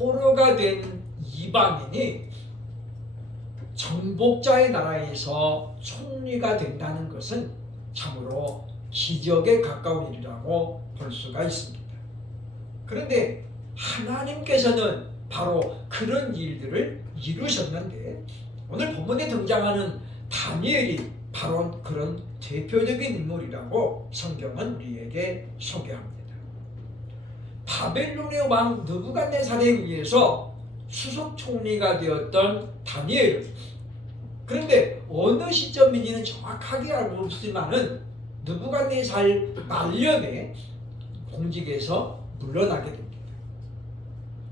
포로가 된 이방인이 정복자의 나라에서 총리가 된다는 것은 참으로 기적에 가까운 일이라고 볼 수가 있습니다. 그런데 하나님께서는 바로 그런 일들을 이루셨는데 오늘 본문에 등장하는 다니엘이 바로 그런 대표적인 인물이라고 성경은 우리에게 소개합니다. 바벨론의 왕 느부갓네살에 의해서 수석 총리가 되었던 다니엘은 그런데 어느 시점인지는 정확하게 알고 없지만은 느부갓네살 말년에 공직에서 물러나게 됩니다.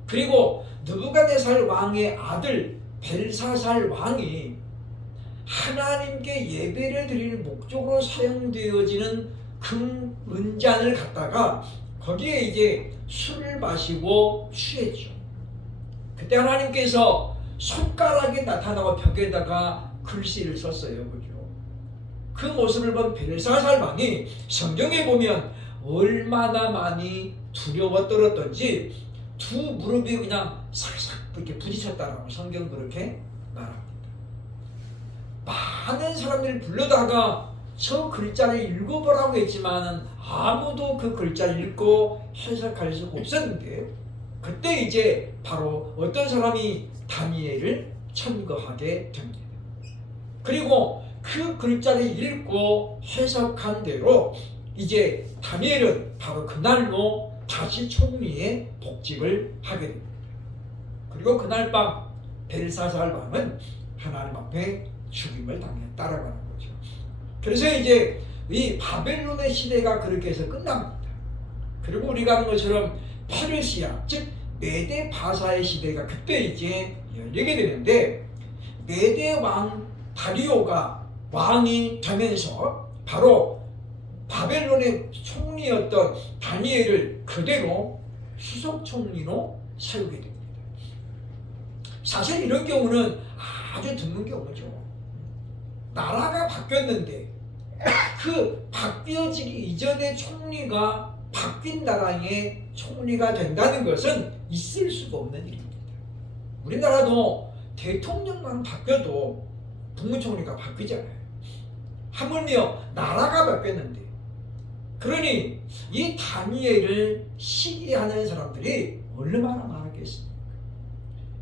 그리고 느부갓네살 왕의 아들 벨사살 왕이 하나님께 예배를 드리는 목적으로 사용되어지는 금은잔을 갖다가 거기에 이제 술을 마시고 취했죠. 그때 하나님께서 손가락이 나타나고 벽에다가 글씨를 썼어요. 그죠? 그 모습을 본 벨사살 왕이 성경에 보면 얼마나 많이 두려워 떨었던지 두 무릎이 그냥 삭삭 이렇게 부딪혔다라고 성경 그렇게 말합니다. 많은 사람들이 불러다가 저 글자를 읽어보라고 했지만은 아무도 그 글자를 읽고 해석할 수가 없었는데 그때 이제 바로 어떤 사람이 다니엘을 천거하게 됩니다. 그리고 그 글자를 읽고 해석한 대로 이제 다니엘은 바로 그날로 다시 총리의 복직을 하게 됩니다. 그리고 그날 밤 벨사살 왕은 하나님 앞에 죽임을 당했다라고 하는 거죠. 그래서 이제 이 바벨론의 시대가 그렇게 해서 끝납니다. 그리고 우리가 아는 것처럼 페르시아 즉 메데 바사의 시대가 그때 이제 열리게 되는데 메데 왕 다리오가 왕이 되면서 바로 바벨론의 총리였던 다니엘을 그대로 수석 총리로 세우게 됩니다. 사실 이런 경우는 아주 드문 경우죠. 나라가 바뀌었는데 그 바뀌어지기 이전의 총리가 바뀐 나라의 총리가 된다는 것은 있을 수가 없는 일입니다. 우리나라도 대통령만 바뀌어도 국무총리가 바뀌잖아요. 하물며 나라가 바뀌었는데 그러니 이 다니엘을 시기하는 사람들이 얼마나 많았겠습니까?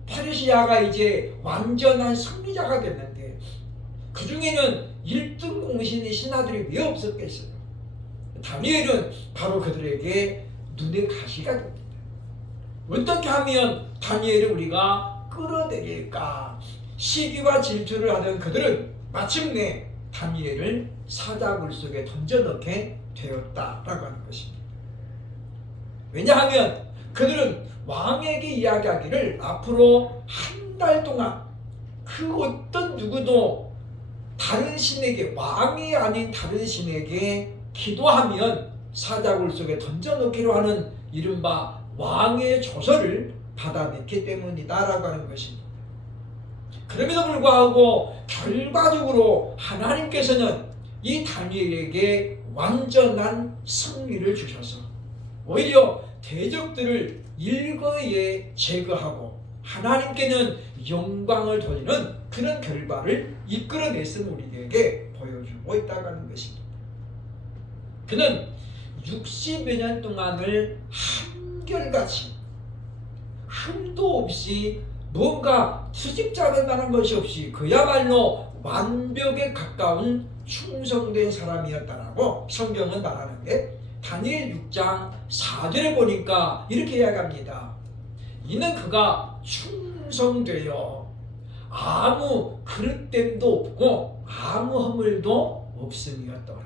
페르시아가 이제 완전한 승리자가 됐는데 그 중에는 1등 공신의 신하들이 왜 없었겠어요? 다니엘은 바로 그들에게 눈의 가시가 됩니다. 어떻게 하면 다니엘을 우리가 끌어내릴까? 시기와 질투를 하던 그들은 마침내 다니엘을 사자굴 속에 던져넣게 되었다라고 하는 것입니다. 왜냐하면 그들은 왕에게 이야기하기를 앞으로 한 달 동안 그 어떤 누구도 다른 신에게 왕이 아닌 다른 신에게 기도하면 사자굴 속에 던져넣기로 하는 이른바 왕의 조서를 받아냈기 때문이다라고 하는 것입니다. 그럼에도 불구하고 결과적으로 하나님께서는 이 다니엘에게 완전한 승리를 주셔서 오히려 대적들을 일거에 제거하고 하나님께는 영광을 돌리는 그런 결과를 이끌어냈음을 우리에게 보여주고 있다고 하는 것입니다. 그는 60여 년 동안을 한결같이 흠도 없이 뭔가 수집잡을 만한 것이 없이 그야말로 완벽에 가까운 충성된 사람이었다라고 성경은 말하는데 다니엘 6장 4절에 보니까 이렇게 이야기합니다. 이는 그가 충성되어 아무 그릇됨도 없고 아무 허물도 없음이었더라.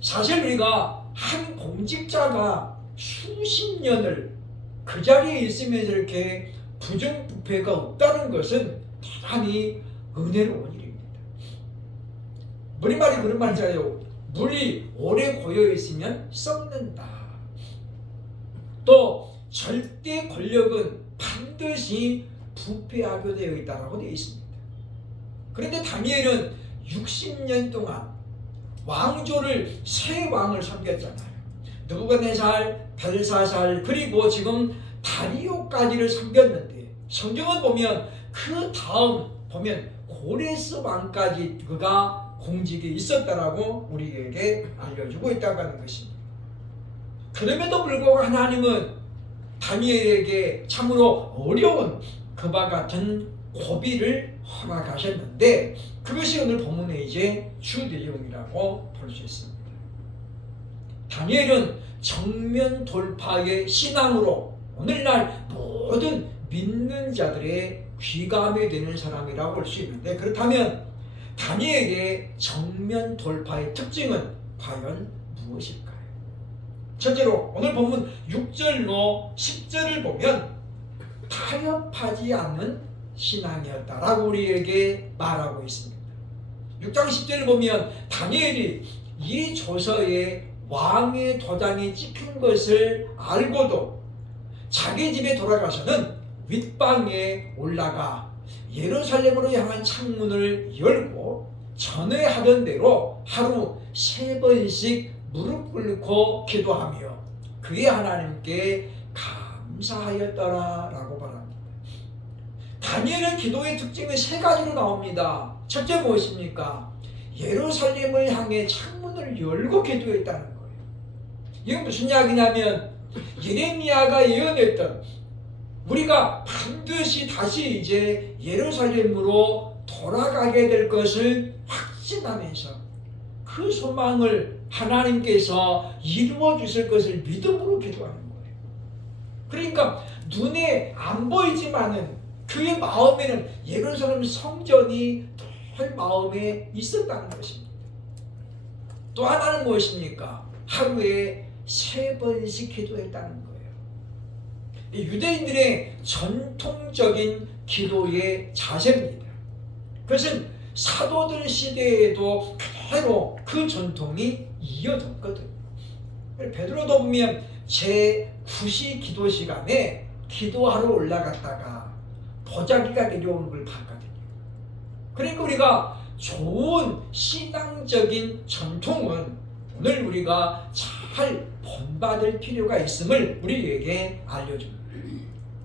사실 우리가 한 공직자가 수십 년을 그 자리에 있으면서 이렇게 부정부패가 없다는 것은 대단히 은혜로운 일입니다. 우리말이 그런 말이잖아요. 물이 오래 고여 있으면 썩는다. 또 절대 권력은 반드시 부패하게 되어 있다고 되어 있습니다. 그런데 다니엘은 60년 동안 왕조를 세 왕을 섬겼잖아요. 느부갓네살, 벨사살 그리고 지금 다리오까지를 섬겼는데 성경은 보면 그 다음 보면 고레스 왕까지 그가 공직에 있었다라고 우리에게 알려주고 있다고 하는 것입니다. 그럼에도 불구하고 하나님은 다니엘에게 참으로 어려운 그와 같은 고비를 허락하셨는데 그것이 오늘 본문의 이제 주 내용이라고 볼 수 있습니다. 다니엘은 정면 돌파의 신앙으로 오늘날 모든 믿는 자들의 귀감이 되는 사람이라고 볼 수 있는데 그렇다면 다니엘의 정면 돌파의 특징은 과연 무엇일까요? 첫째로 오늘 본문 6절로 10절을 보면 타협하지 않는 신앙이었다라고 우리에게 말하고 있습니다. 6장 10절을 보면 다니엘이 이 조서에 왕의 도장이 찍힌 것을 알고도 자기 집에 돌아가서는 윗방에 올라가 예루살렘으로 향한 창문을 열고 전에 하던 대로 하루 3번씩 무릎 꿇고 기도하며 그의 하나님께 감사하였더라라고 말합니다. 다니엘의 기도의 특징은 3가지로 나옵니다. 첫째 무엇입니까? 예루살렘을 향해 창문을 열고 기도했다는 거예요. 이건 무슨 이야기냐면 예레미야가 예언했던 우리가 반드시 다시 이제 예루살렘으로 돌아가게 될 것을 확신하면서 그 소망을 하나님께서 이루어 주실 것을 믿음으로 기도하는 거예요. 그러니까 눈에 안 보이지만은 그의 마음에는 예루살렘 성전이 늘 마음에 있었다는 것입니다. 또 하나는 무엇입니까? 하루에 3번씩 기도했다는 거예요. 유대인들의 전통적인 기도의 자세입니다. 그것은 사도들 시대에도 그대로 그 전통이 이어졌거든요. 베드로도 보면 제9시 기도 시간에 기도하러 올라갔다가 보자기가 내려오는 걸 봤거든요. 그러니까 우리가 좋은 신앙적인 전통은 오늘 우리가 잘 본받을 필요가 있음을 우리에게 알려줍니다.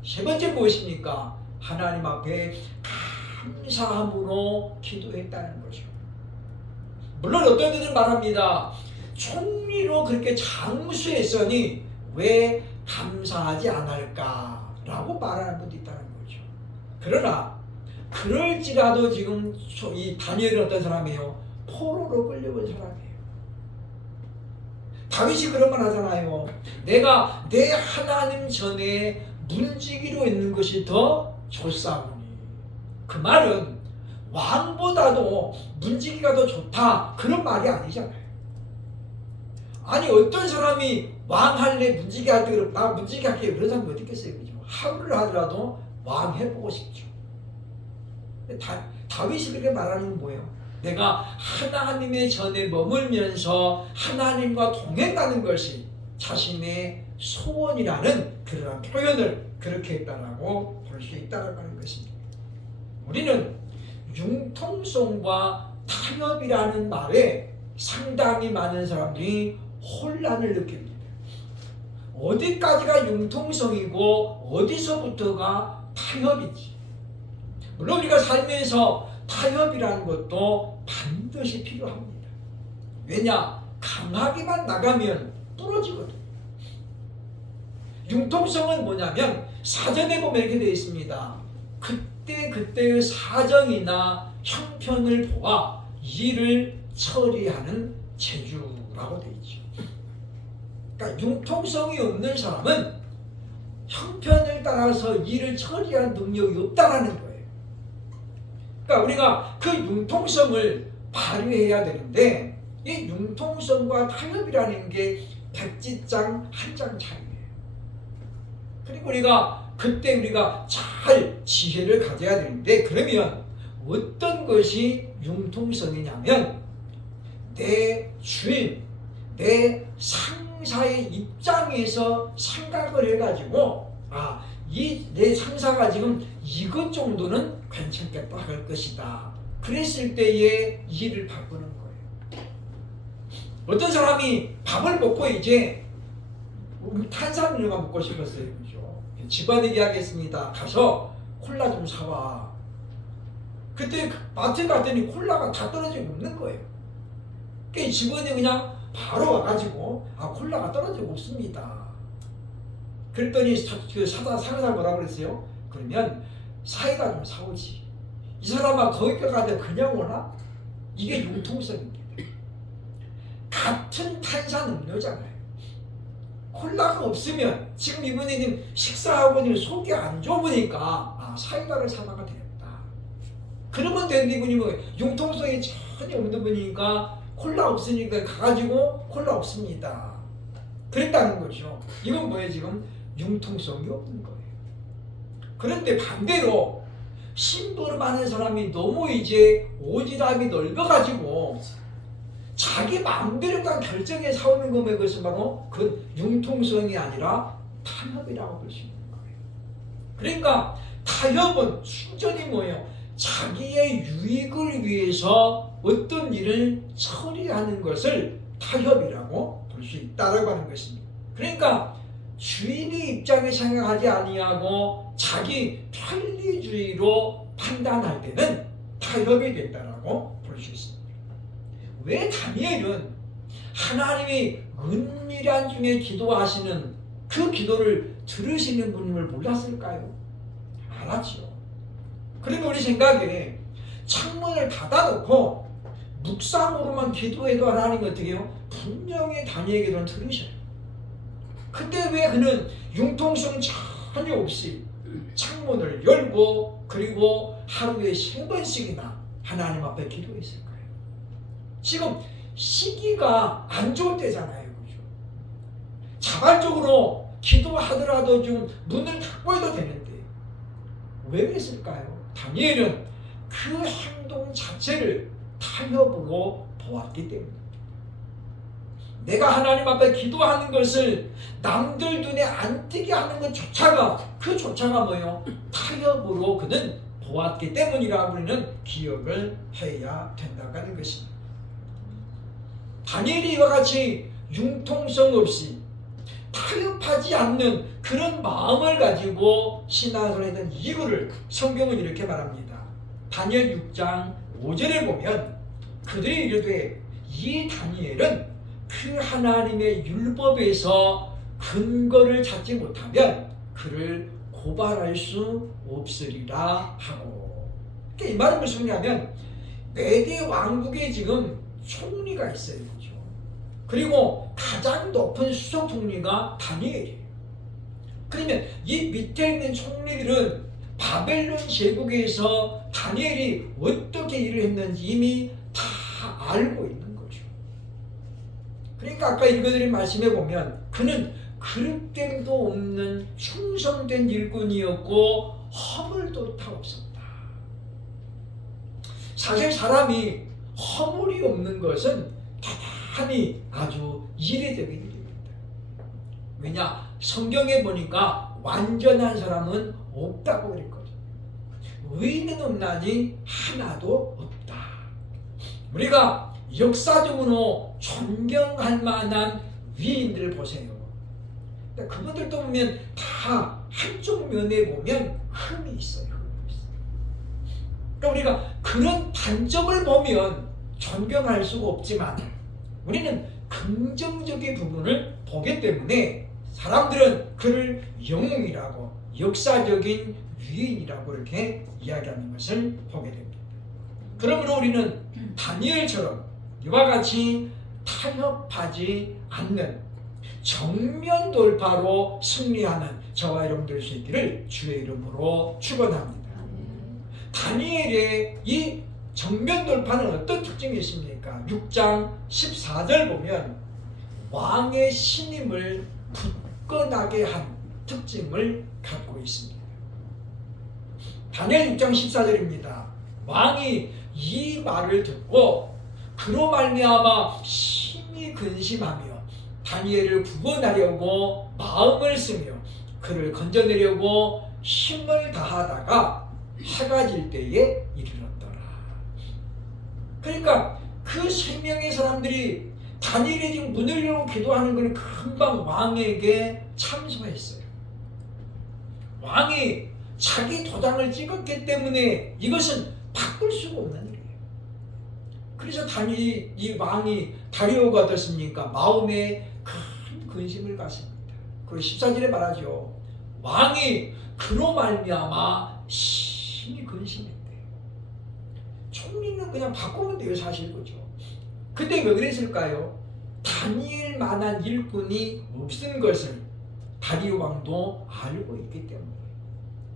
3번째 무엇입니까? 하나님 앞에 감사함으로 기도했다는 거죠. 물론 어떤 이들은 말합니다. 총리로 그렇게 장수했으니 왜 감사하지 않을까라고 말하는 분도 있다는 거죠. 그러나 그럴지라도 지금 이 다니엘은 어떤 사람이에요? 포로로 끌려온 사람이에요. 다윗이 그런 말 하잖아요. 내가 내 하나님 전에 문지기로 있는 것이 더 좋사오니. 그 말은 왕보다도 문지기가 더 좋다 그런 말이 아니잖아요. 아니 어떤 사람이 왕 할래 문지기 할 때 그럼 나 문지기 할게 그런 사람이 어디 있겠어요. 그죠? 하루를 하더라도 왕 해보고 싶죠. 다윗이 그렇게 말하는 건 뭐예요? 내가 하나님의 전에 머물면서 하나님과 동행하는 것이 자신의 소원이라는 그런 표현을 그렇게 했다라고 볼 수 있다는 것입니다. 우리는 융통성과 타협이라는 말에 상당히 많은 사람들이 혼란을 느낍니다. 어디까지가 융통성이고 어디서부터가 타협이지? 물론 우리가 살면서 타협이라는 것도 반드시 필요합니다. 왜냐? 강하게만 나가면 부러지거든. 융통성은 뭐냐면 사전에 보면 이렇게 되어 있습니다. 그때의 사정이나 형편을 보아 일을 처리하는 재주라고 되어 있죠. 그러니까 융통성이 없는 사람은 형편을 따라서 일을 처리하는 능력이 없다는 거예요. 그러니까 우리가 그 융통성을 발휘해야 되는데 이 융통성과 타협이라는 게 백지장 한 장 차이예요. 그리고 그때 우리가 잘 지혜를 가져야 되는데 그러면 어떤 것이 융통성이냐면 내 주인, 내 상사의 입장에서 생각을 해가지고 내 상사가 지금 이것 정도는 괜찮겠다 할 것이다. 그랬을 때에 일을 바꾸는 거예요. 어떤 사람이 밥을 먹고 이제 탄산음료가 먹고 싶었어요. 그죠? 집어내기 하겠습니다. 가서 콜라 좀 사와. 그때 마트 갔더니 콜라가 다 떨어지고 없는 거예요. 그러니까 직원이 그냥 바로 와가지고 콜라가 떨어지고 없습니다. 그랬더니 그 상사가 뭐라고 그랬어요? 그러면 사이다 좀 사오지. 이 사람아 거기까지 가도 그냥 오나? 이게 융통성입니다. 같은 탄산음료잖아요. 콜라가 없으면 지금 이분이 식사하고 속이 안 좋으니까 사이다를 사다가 되겠다. 그러면 되는데 이분이 뭐 융통성이 전혀 없는 분이니까 콜라 없으니까 가가지고 콜라 없습니다. 그랬다는 거죠. 이건 뭐예요? 지금 융통성이 없는 거예요. 그런데 반대로 심부름하는 사람이 너무 이제 오지랖이 넓어가지고 자기 마음대로 그냥 결정해 사오는 거면 그것은 바로 그 융통성이 아니라 타협이라고 볼 수 있는 거예요. 그러니까 타협은 순전히 뭐예요? 자기의 유익을 위해서 어떤 일을 처리하는 것을 타협이라고 볼 수 있다라고 하는 것입니다. 그러니까 주인의 입장에 생각하지 아니하고 자기 편리주의로 판단할 때는 타협이 된다라고 볼 수 있습니다. 왜 다니엘은 하나님이 은밀한 중에 기도하시는 그 기도를 들으시는 분임을 몰랐을까요? 알았죠. 그리고 우리 생각에 창문을 닫아놓고 묵상으로만 기도해도 하나님은 어떻게 해요? 분명히 다니엘의 기도를 들으셔요. 근데 왜 그는 융통성 전혀 없이 창문을 열고 그리고 하루에 3번씩이나 하나님 앞에 기도했을까요? 지금 시기가 안 좋을 때잖아요. 그죠? 자발적으로 기도하더라도 좀 문을 닫고 해도 되는데 왜 그랬을까요? 다니엘은 그 행동 자체를 타협으로 보았기 때문입니다. 내가 하나님 앞에 기도하는 것을 남들 눈에 안 띄게 하는 것조차가 그조차가 뭐예요? 타협으로 그는 보았기 때문이라고 우리는 기억을 해야 된다고 하는 것입니다. 다니엘이 이와 같이 융통성 없이 타협하지 않는 그런 마음을 가지고 신앙을 했던 이유를 성경은 이렇게 말합니다. 다니엘 6장 5절에 보면 그들이 이르되 이 다니엘은 그 하나님의 율법에서 근거를 찾지 못하면 그를 고발할 수 없으리라 하고. 그러니까 이 말은 무슨 말이냐면 메대 왕국에 지금 총리가 있어요. 그렇죠? 그리고 가장 높은 수석 총리가 다니엘이에요. 그러면 이 밑에 있는 총리들은 바벨론 제국에서 다니엘이 어떻게 일을 했는지 이미 다 알고 있는 거죠. 그러니까 아까 읽어드린 말씀에 보면 그는 그릇됨도 없는 충성된 일꾼이었고 허물도 다 없었다. 사실 사람이 허물이 없는 것은 대단히 아주 이례적인 일입니다. 왜냐? 성경에 보니까 완전한 사람은 없다고 그랬거든요. 의인은 없나니 하나도 없다. 우리가 역사적으로 존경할 만한 위인들 보세요. 그분들도 보면 다 한쪽 면에 보면 흠이 있어요. 그러니까 우리가 그런 단점을 보면 존경할 수가 없지만 우리는 긍정적인 부분을 보기 때문에 사람들은 그를 영웅이라고 역사적인 위인이라고 이렇게 이야기하는 것을 보게 됩니다. 그러므로 우리는 다니엘처럼 이와 같이 타협하지 않는 정면 돌파로 승리하는 저와 여러분들이 수 있기를 주의 이름으로 축원합니다. 다니엘의 이 정면 돌파는 어떤 특징이 있습니까? 6장 14절 보면 왕의 신임을 굳건하게 한 특징을 갖고 있습니다. 다니엘 6장 14절입니다. 왕이 이 말을 듣고 그로 말미암아 심히 근심하며 다니엘을 구원하려고 마음을 쓰며 그를 건져내려고 힘을 다하다가 해가 질 때에 이르렀더라. 그러니까 그 3명의 사람들이 다니엘이 지금 문을 열고 기도하는 걸 금방 왕에게 참소했어요. 왕이 자기 도장을 찍었기 때문에 이것은 바꿀 수가 없는 일이에요. 그래서 이 왕이 다리오가 어떻습니까? 마음에 큰 근심을 갖습니다. 그리고 14절에 말하죠. 왕이 그로 말미암아 심히 근심했대요. 총리는 그냥 바꾸면 돼요, 사실. 그죠? 근데 왜 그랬을까요? 다니엘만한 일꾼이 없는 것을 다리오 왕도 알고 있기 때문에.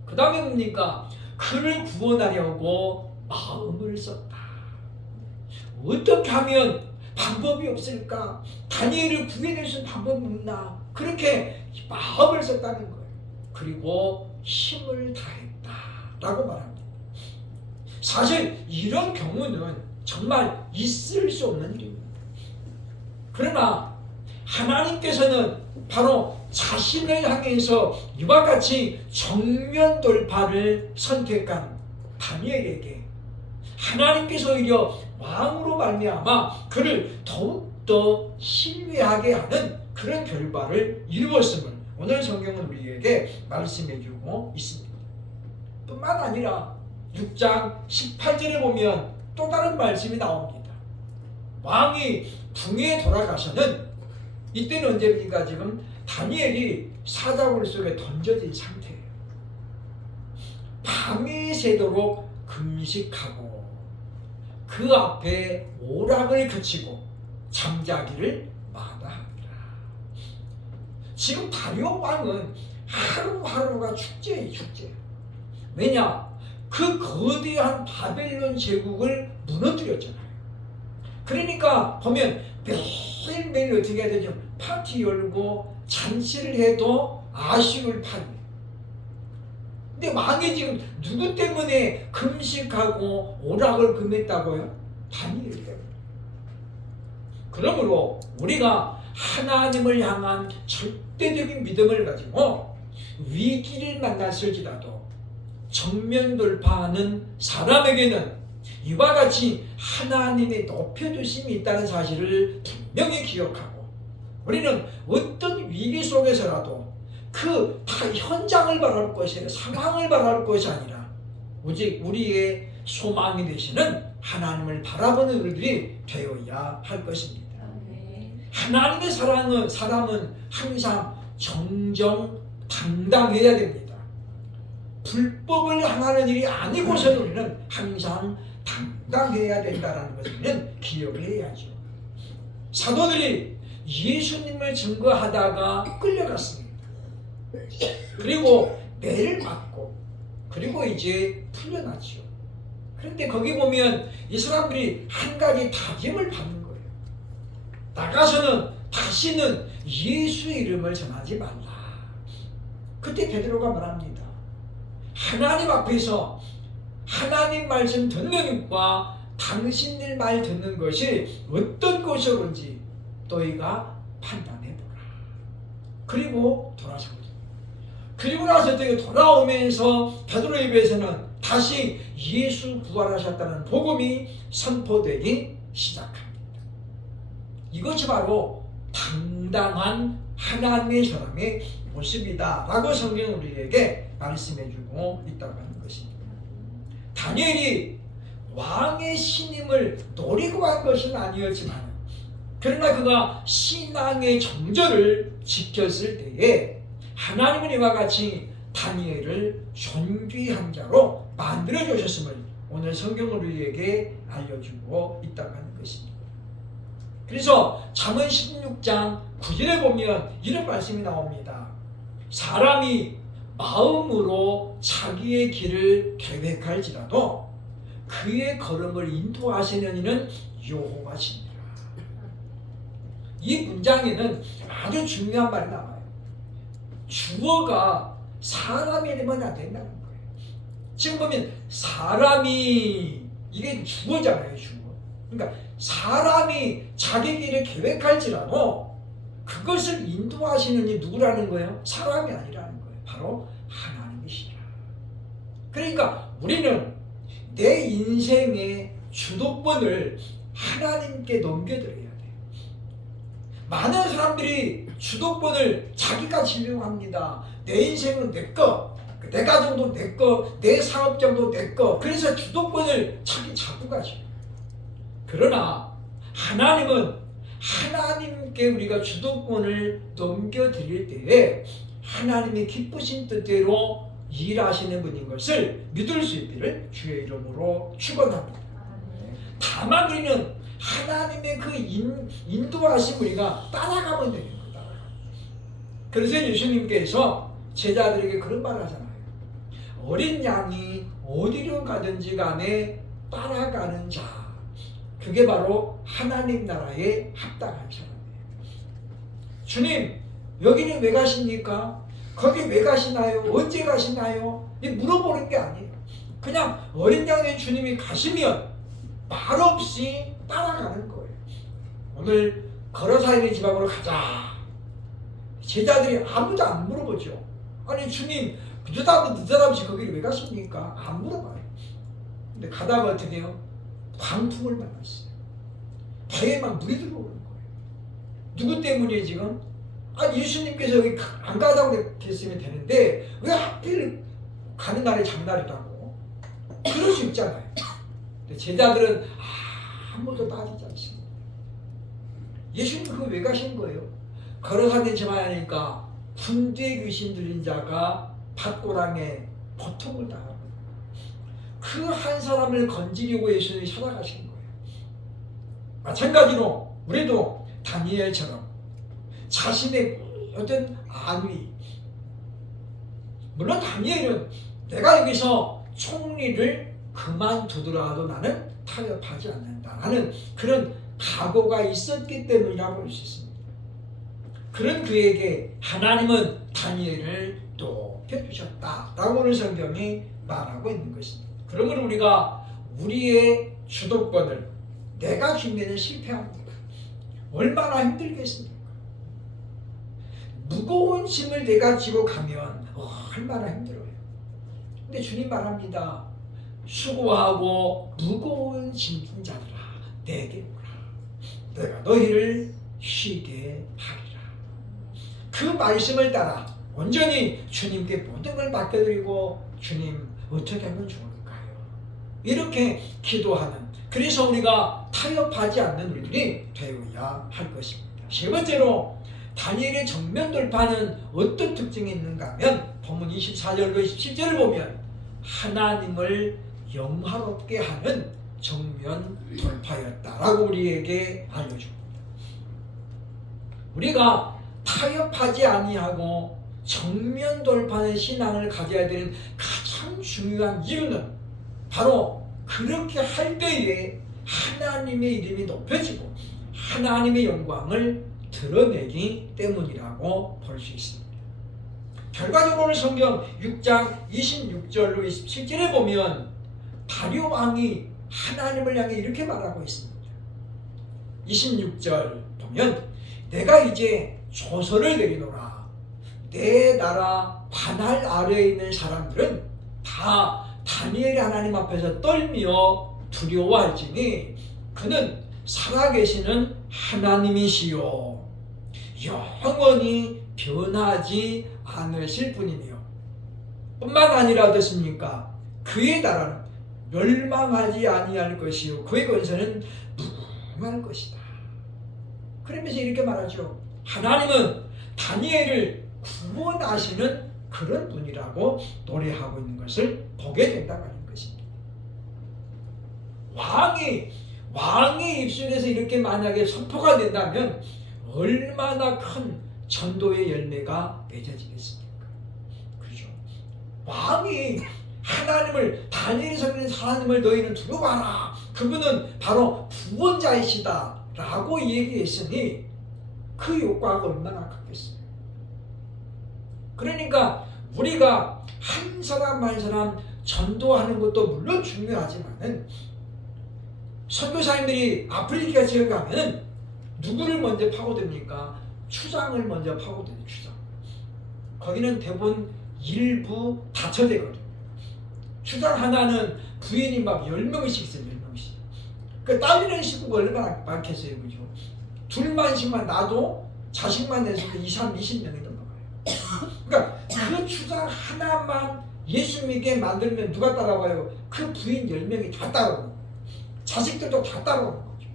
그 다음에 뭡니까? 그를 구원하려고 마음을 썼다. 어떻게 하면 방법이 없을까? 다니엘을 구해낼 수 있는 방법이 없나? 그렇게 마음을 썼다는 거예요. 그리고 힘을 다했다 라고 말합니다. 사실 이런 경우는 정말 있을 수 없는 일입니다. 그러나 하나님께서는 바로 자신을 향해서 이와 같이 정면 돌파를 선택한 다니엘에게 하나님께서 오히려 왕으로 말미암아 그를 더욱더 신뢰하게 하는 그런 결과를 이루었음을 오늘 성경은 우리에게 말씀해주고 있습니다. 뿐만 아니라 6장 18절에 보면 또 다른 말씀이 나옵니다. 왕이 궁에 돌아가서는 이때는 언제입니까? 지금 다니엘이 사자굴 속에 던져진 상태예요. 밤이 새도록 금식하고 그 앞에 오락을 그치고 잠자기를 마다하니라. 지금 다리오 왕은 하루하루가 축제예요, 축제. 왜냐? 그 거대한 바벨론 제국을 무너뜨렸잖아요. 그러니까 보면 매일매일 어떻게 해야 되죠? 파티 열고 잔치를 해도 아쉬울 판이에요. 근데 왕이 지금 누구 때문에 금식하고 오락을 금했다고요? 다니엘 때문에. 그러므로 우리가 하나님을 향한 절대적인 믿음을 가지고 위기를 만났을지라도 정면 돌파하는 사람에게는 이와 같이 하나님의 높여주심이 있다는 사실을 분명히 기억하고 우리는 어떤 위기 속에서라도 그 다 현장을 바라볼 것이 아니라 상황을 바라볼 것이 아니라 오직 우리의 소망이 되시는 하나님을 바라보는 우리들이 되어야 할 것입니다. 하나님의 사람은 항상 정정당당해야 됩니다. 불법을 행하는 일이 아니고서는 우리는 항상 당당해야 된다는 것을 기억을 해야죠. 사도들이 예수님을 증거하다가 끌려갔습니다. 그리고 매를 맞고 그리고 이제 풀려났죠. 그런데 거기 보면 이 사람들이 한 가지 다짐을 받는 거예요. 나가서는 다시는 예수 이름을 전하지 말라. 그때 베드로가 말합니다. 하나님 앞에서 하나님 말씀 듣는 것과 당신들 말 듣는 것이 어떤 것이든지 너희가 판단해보라. 그리고 돌아서거든요. 그리고 나서 돌아오면서 베드로 입에서는 다시 예수 부활하셨다는 복음이 선포되기 시작합니다. 이것이 바로 당당한 하나님의 사람의 모습이다 라고 성경은 우리에게 말씀해주고 있다고 하는 것입니다. 다니엘이 왕의 신임을 노리고 한 것은 아니었지만 그러나 그가 신앙의 정절을 지켰을 때에 하나님은 이와 같이 다니엘을 존귀한 자로 만들어 주셨음을 오늘 성경은 우리에게 알려주고 있다고 하는 것입니다. 그래서 잠언 16장 9절에 보면 이런 말씀이 나옵니다. 사람이 마음으로 자기의 길을 계획할지라도 그의 걸음을 인도하시는 이는 여호와시니라. 이 문장에는 아주 중요한 말이 나와요. 주어가 사람이 되면 안 된다는 거예요. 지금 보면 사람이 이게 주어잖아요, 주어. 그러니까 사람이 자기 길을 계획할지라도 그것을 인도하시는 이 누구라는 거예요? 사람이 아니라는 거예요. 바로 하나님이시라. 그러니까 우리는 내 인생의 주도권을 하나님께 넘겨드려야 돼요. 많은 사람들이 주도권을 자기가 지려고 합니다. 내 인생은 내 거, 내 가정도 내 거, 내 사업장도 내 거. 그래서 주도권을 자기 잡고 가죠. 그러나 하나님은 하나님께 우리가 주도권을 넘겨드릴 때에 하나님이 기쁘신 뜻대로 일하시는 분인 것을 믿을 수 있기를 주의 이름으로 축원합니다. 다만 우리는 하나님의 그 인도하심 우리가 따라가면 되는 거다. 그래서 예수님께서 제자들에게 그런 말을 하잖아요. 어린 양이 어디로 가든지 간에 따라가는 자, 그게 바로 하나님 나라에 합당한 사람이에요. 주님, 여기는 왜 가십니까? 거기 왜 가시나요? 언제 가시나요? 물어보는 게 아니에요. 그냥 어린 양의 주님이 가시면 말 없이 따라가는 거예요. 오늘 걸어사는 집 앞으로 가자. 제자들이 아무도 안 물어보죠. 아니 주님, 느닷없이 거기를 왜 가십니까? 안 물어봐요. 근데 가다가 어떻게 해요? 광풍을 만났어요. 배에 막 물이 들어오는 거예요. 누구 때문에 지금? 아니 예수님께서 여기 안 가자고 했으면 되는데 왜 하필 가는 날이 장날이라고? 그럴 수 있잖아요. 근데 제자들은 아무도 따지지 않습니다. 예수님 그거 왜 가신 거예요? 걸어가는 지만 하니까 군대 귀신 들린 자가 밭고랑에 고통을 당하고 그 한 사람을 건지려고 예수님이 찾아가신 거예요. 마찬가지로 우리도 다니엘처럼 자신의 어떤 안위, 물론 다니엘은 내가 여기서 총리를 그만두더라도 나는 타협하지 않는다라는 그런 각오가 있었기 때문이라고 볼 수 있습니다. 그런 그에게 하나님은 다니엘을 높여주셨다라고 오늘 성경이 말하고 있는 것입니다. 그러면 우리가 우리의 주도권을 내가 쥐면 실패합니다. 얼마나 힘들겠습니까? 무거운 짐을 내가 지고 가면 얼마나 힘들어요. 근데 주님 말합니다. 수고하고 무거운 짐진 자들아 내게 오라. 내가 너희를 쉬게 하리라. 그 말씀을 따라 온전히 주님께 모든 걸 맡겨드리고 주님 어떻게 하면 좋을까요? 이렇게 기도하는, 그래서 우리가 타협하지 않는 우리들이 되어야 할 것입니다. 세 번째로 다니엘의 정면 돌파는 어떤 특징이 있는가 하면 본문 24절과 27절을 보면 하나님을 영화롭게 하는 정면 돌파였다라고 우리에게 알려줍니다. 우리가 타협하지 아니하고 정면 돌파하는 신앙을 가져야 되는 가장 중요한 이유는 바로 그렇게 할 때에 하나님의 이름이 높여지고 하나님의 영광을 드러내기 때문이라고 볼 수 있습니다. 결과적으로 성경 6장 26절로 27절에 보면 다리오 왕이 하나님을 향해 이렇게 말하고 있습니다. 26절 보면 내가 이제 조서를 내리노라. 내 나라 관할 아래에 있는 사람들은 다 다니엘의 하나님 앞에서 떨며 두려워할지니 그는 살아계시는 하나님이시요 영원히 변하지 않으실 분이며 뿐만 아니라 어떻습니까? 그의 나라는 멸망하지 아니할 것이요 그의 권세는 무궁할 것이다. 그러면서 이렇게 말하죠. 하나님은 다니엘을 구원하시는 그런 분이라고 노래하고 있는 것을 보게 된다고 하는 것입니다. 왕의 입술에서 이렇게 만약에 선포가 된다면 얼마나 큰 전도의 열매가 맺어지겠습니까? 그죠? 왕이 하나님을, 다니엘이 섬기는 하나님을 너희는 두려워하라. 그분은 바로 구원자이시다 라고 얘기했으니 그 효과가 얼마나 크겠어요. 그러니까 우리가 한 사람 한 사람 전도하는 것도 물론 중요하지만은 선교사님들이 아프리카 지역 가면은 누구를 먼저 파고듭니까? 추장을 먼저 파고들어요. 추장. 거기는 대부분 일부 다처제거든요. 추장 하나는 부인이 막 10명씩 있어요. 10명씩. 그 딸리는 식구가 얼마나 많겠어요. 그죠? 둘만씩만 놔도 자식만 해서도 20명이 넘어가요. 그러니까 그 주장 하나만 예수 믿게 만들면 누가 따라와요? 그 부인 10명이 다 따라오고 자식들도 다 따라오는 거죠.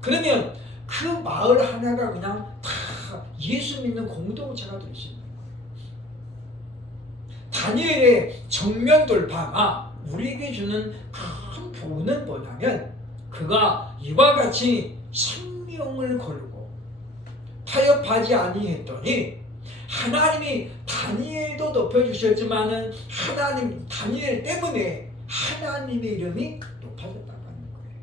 그러면 그 마을 하나가 그냥 다 예수 믿는 공동체가 될 수 있는 거예요. 다니엘의 정면 돌파가 우리에게 주는 큰 교훈은 뭐냐면 그가 이와 같이 생명을 걸고 타협하지 아니했더니 하나님이 다니엘도 높여주셨지만은 하나님 다니엘 때문에 하나님의 이름이 높아졌다고 하는 거예요.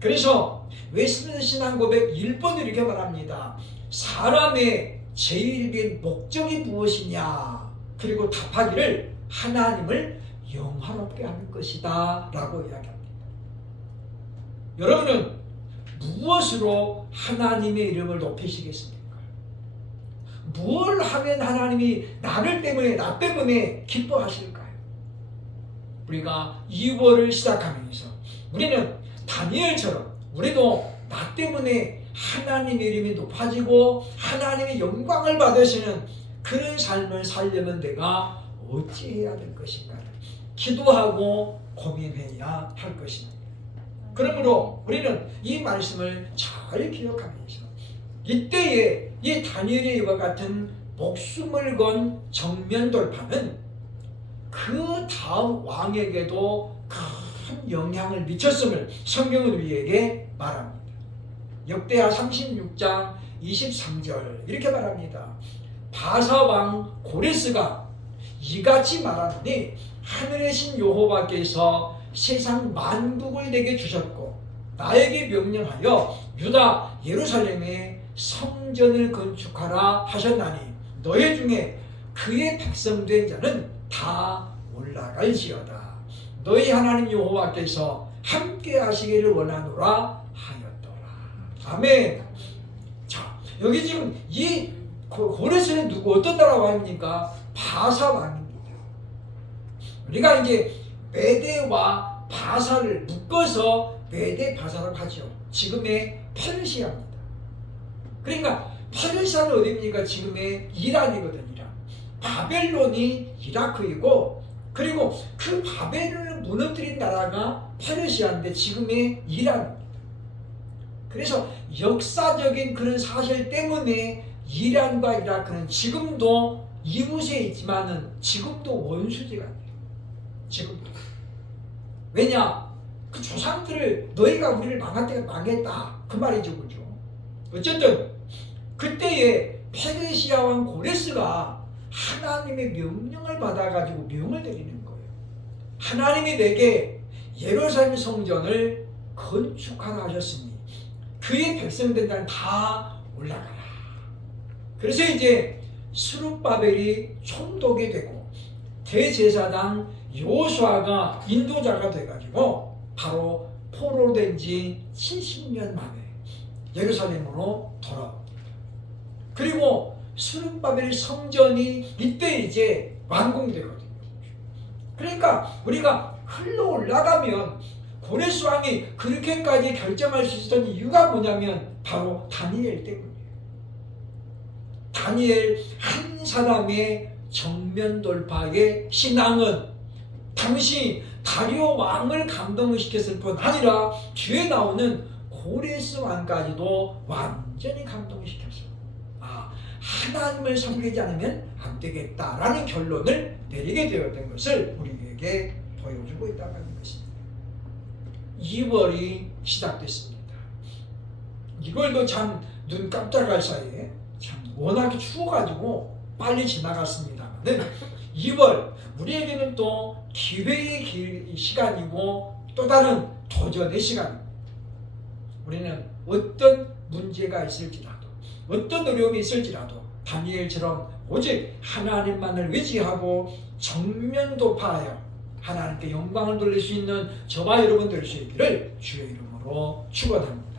그래서 웨스트민스터 신앙고백 1번을 이렇게 말합니다. 사람의 제일된 목적이 무엇이냐? 그리고 답하기를 하나님을 영화롭게 하는 것이다 라고 이야기합니다. 여러분은 무엇으로 하나님의 이름을 높이시겠습니까? 뭘 하면 하나님이 나를 때문에 나 때문에 기뻐하실까요? 우리가 2월을 시작하면서 우리는 다니엘처럼 우리도 나 때문에 하나님의 이름이 높아지고 하나님의 영광을 받으시는 그런 삶을 살려면 내가 어찌해야 될 것인가를 기도하고 고민해야 할 것입니다. 그러므로 우리는 이 말씀을 잘 기억하면서 이때에 이 다니엘의 이와 같은 목숨을 건 정면 돌파는 그 다음 왕에게도 큰 영향을 미쳤음을 성경은 우리에게 말합니다. 역대하 36장 23절 이렇게 말합니다. 바사 왕 고레스가 이같이 말하노니 하늘의 신 여호와께서 세상 만국을 내게 주셨고 나에게 명령하여 유다 예루살렘에 성전을 건축하라 하셨나니 너희 중에 그의 백성된 자는 다 올라갈지어다. 너희 하나님 여호와께서 함께 하시기를 원하노라 하였더라. 아멘. 자, 여기 지금 이 고레스는 누구 어떤 나라 왕입니까? 바사 왕입니다. 우리가 이제 메대와 바사를 묶어서 메대 바사라고 하죠. 지금의 페르시아입니다. 그러니까 페르시아는 어디입니까? 지금의 이란이거든요. 이란. 바벨론이 이라크이고 그리고 그 바벨론을 무너뜨린 나라가 페르시아인데 지금의 이란입니다. 그래서 역사적인 그런 사실 때문에 이란과 이라크는 지금도 이웃에 있지만은 지금도 원수지가 아니에요. 지금도. 왜냐? 그 조상들을 너희가 우리를 망할 때가 망했다. 그 말이죠. 그죠? 어쨌든 그때에 페르시아 왕 고레스가 하나님의 명령을 받아가지고 명을 내리는 거예요. 하나님이 내게 예루살렘 성전을 건축하라 하셨으니 그의 백성된 자는 다 올라가라. 그래서 이제 스룹바벨이 총독이 되고 대제사장 여호수아가 인도자가 돼가지고 바로 포로된 지 70년 만에 예루살렘으로 돌아옵니다. 그리고 스룹바벨 성전이 이때 이제 완공되거든요. 그러니까 우리가 흘러 올라가면 고레스 왕이 그렇게까지 결정할 수 있었던 이유가 뭐냐면 바로 다니엘 때문이에요. 다니엘 한 사람의 정면 돌파의 신앙은 당시 다리오 왕을 감동을 시켰을 뿐 아니라 뒤에 나오는 고레스 왕까지도 완전히 감동을 시켰어요. 아, 하나님을 섬기지 않으면 안 되겠다라는 결론을 내리게 되었던 것을 우리에게 보여주고 있다는 것입니다. 2월이 시작됐습니다. 이걸도 참 눈 깜짝할 사이에 참 워낙에 추워가지고 빨리 지나갔습니다만은 2월 우리에게는 또 기회의 시간이고 또 다른 도전의 시간입니다. 우리는 어떤 문제가 있을지라도 어떤 어려움이 있을지라도 다니엘처럼 오직 하나님만을 의지하고 정면 돌파하여 하나님께 영광을 돌릴 수 있는 저와 여러분 될 수 있기를 주의 이름으로 축원합니다.